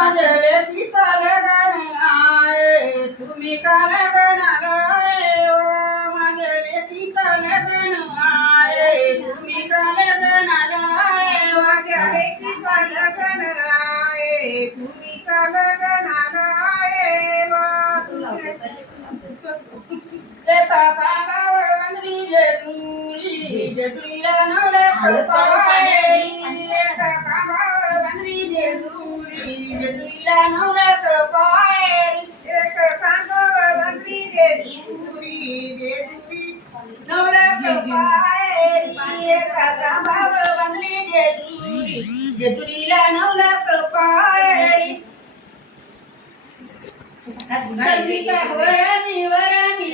माझ्या लेकीचा लगन आहे तुम्ही का लगनाला माझ्या लेकीचा लगन आहे तुम्ही का लगनाला माझ्या लेकीचा लगन आहे तुम्ही का लगनाला एका कामावर वंदरी जेजुरीला नवलख एका कामावर वंदरी जेजुरीला नवलख पायरी एक कामावर वंदरी जेजुरी नवलख पायरी एका कामावर वंदरी जेजुरीला नवलख पायरी संगीतावर मी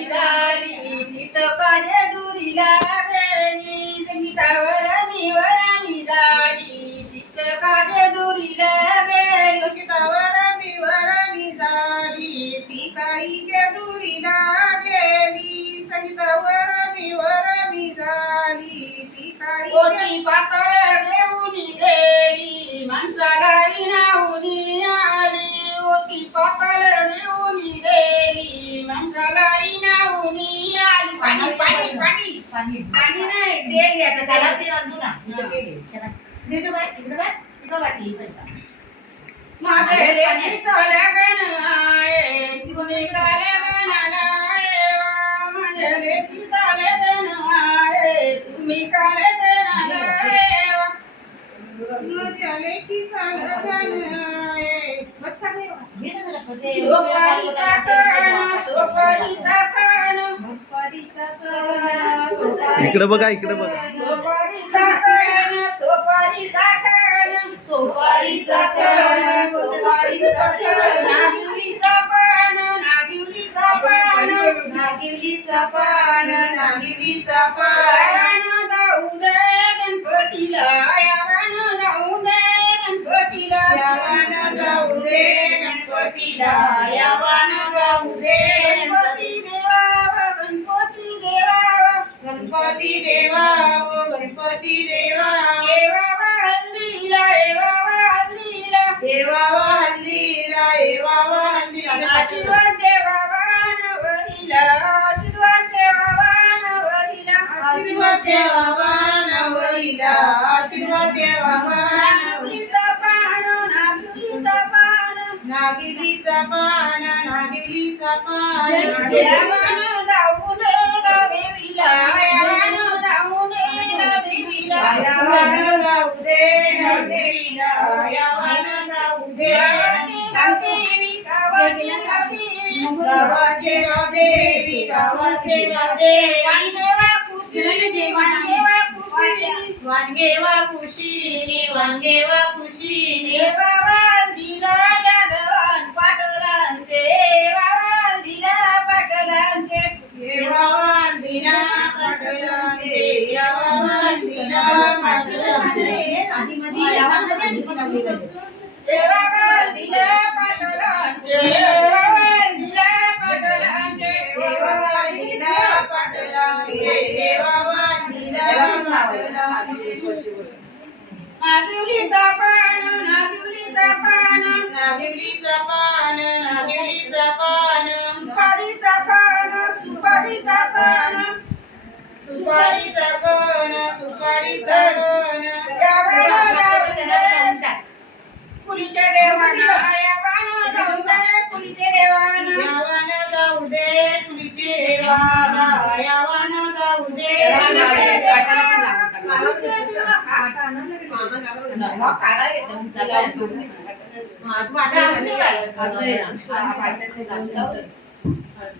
झाली तिथं पाण्या दुरीला गेली संगीतावर मी झाली तिथं काढे दुरीला गेली संगीतावर मी झाली ती काहीच्या दुरीला गेली संगीतावर मी झाली ती काही पातळ घेऊन गेली माणसाला नावनी आली ओटी पातळ घेऊन गेली माणसाला नावनी आली पाणी पाणी पाणी पाणी पाणी नाही तेल घ्यायचं त्याला ते रांधू ना देतो बाय तिकडे बाय तिकडे वाटी माझे लेकीचा लगन आहे तुम्ही का लगनाला माझ्या लेकीचा लगन आहे तुम्ही का लगनाला माझ्या लेकीचा लगन आहे बस का सोपारीचा कण सोपारीचा कण इकडे बघा इकडे बघा सोपारीचा कण सोपारीचा कण सोपारीचा कण सोपारीचा कण नागिवलीचा पान नागिवलीचा पान नागिवलीचा पान नागिवलीचा पान जाऊ दे गणपतीला यावान जाऊ दे गणपतीला यावान जाऊ दे गणपतीला यावान जाऊ दे गणपती देवा गणपती देवा गणपती देवा गणपती देवा देवा हल्लीला देवा हल्लीला आशीर्वाद देवा वानवरीला आशीर्वाद देवा वानवरीला आशीर्वाद देवा वानवरीला आशीर्वाद देवा नागिवलीचा पान नागिवलीचा पान नागिवलीचा पान नागिवलीचा पान यावान जाऊ दे देवीला यावान जाऊ दे देवीला यावान जाऊ दे देवीला यावान जाऊ दे देवी गावाची गावाची देवी गावाची देवी वाणगेवा खुशीनी वाणगेवा खुशीनी वाणगेवा खुशीनी वावाल दिला यादवान पाटलांचे वावाल दिला पाटलांचे वावाल दिला पाटलांचे वावाल दिला पाटलांचे आधी मध्ये वावाल दिला पाटलांचे वावाल दिला पाटलांचे वावाल दिला पाटलांचे वावाल दिला पाटलांचे नागिवलीचा पान नागिवलीचा पान नागिवलीचा पान नागिवलीचा पान सुपारीचा कान सुपारीचा कान सुपारीचा कान सुपारीचा कान कुलीच्या देवाना यावान जाऊ दे कुलीच्या देवाना यावान जाऊ दे कुलीच्या देवाना यावान जाऊ दे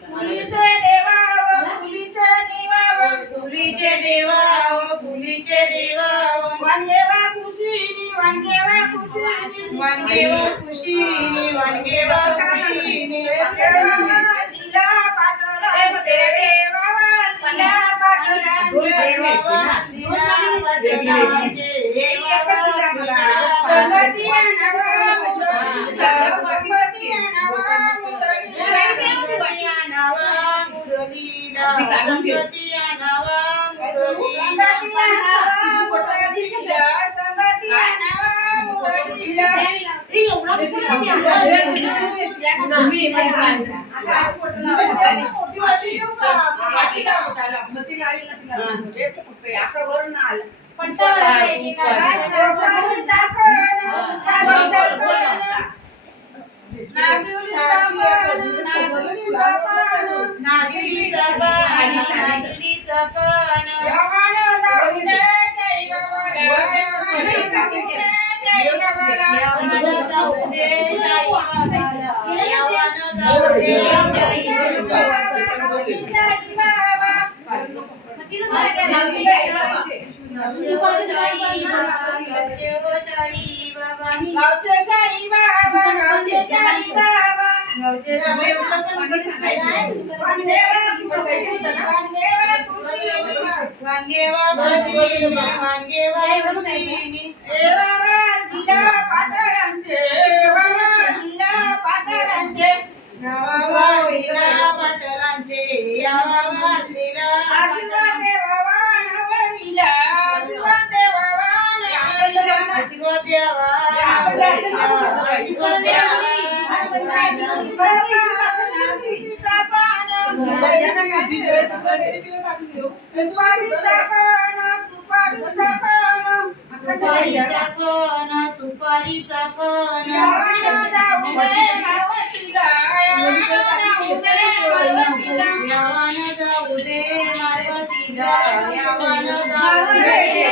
फुलीचे देवा फुलीचे देवा फुलीचे देवा फुलीचे देवा वाणगेवा खुशीनी वाणगेवा खुशीनी वाणगेवा खुशीनी वाणगेवा खुशीनी दिला पाटला देवा दिला पाटला देवा दिला पाटला संगतीया नवा मुरलीला संगतीया नवा मुरलीला संगतीया नवा मुरलीला संगतीया नवा मुरलीला ते एवढा कशाला किती आणला? मोठी वाटी देऊ का? वाटी लाव. मग ती लावी ना तिला. असं वरून आलं. नागिनीचा पान सुपारीचा कण यावान जाऊ दे मार्गतीला यावान जाऊ दे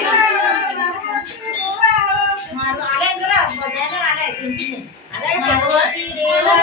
आलाय जरा बघायला आलाय मार्गती देवा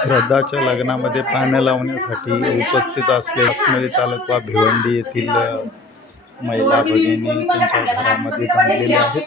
श्रद्धाच्या लग्नामध्ये पानं लावण्यासाठी उपस्थित असलेले उस्मानाबाद तालुका भिवंडी येथील महिला भगिनी त्यांच्या घरामध्ये जमलेल्या आहेत.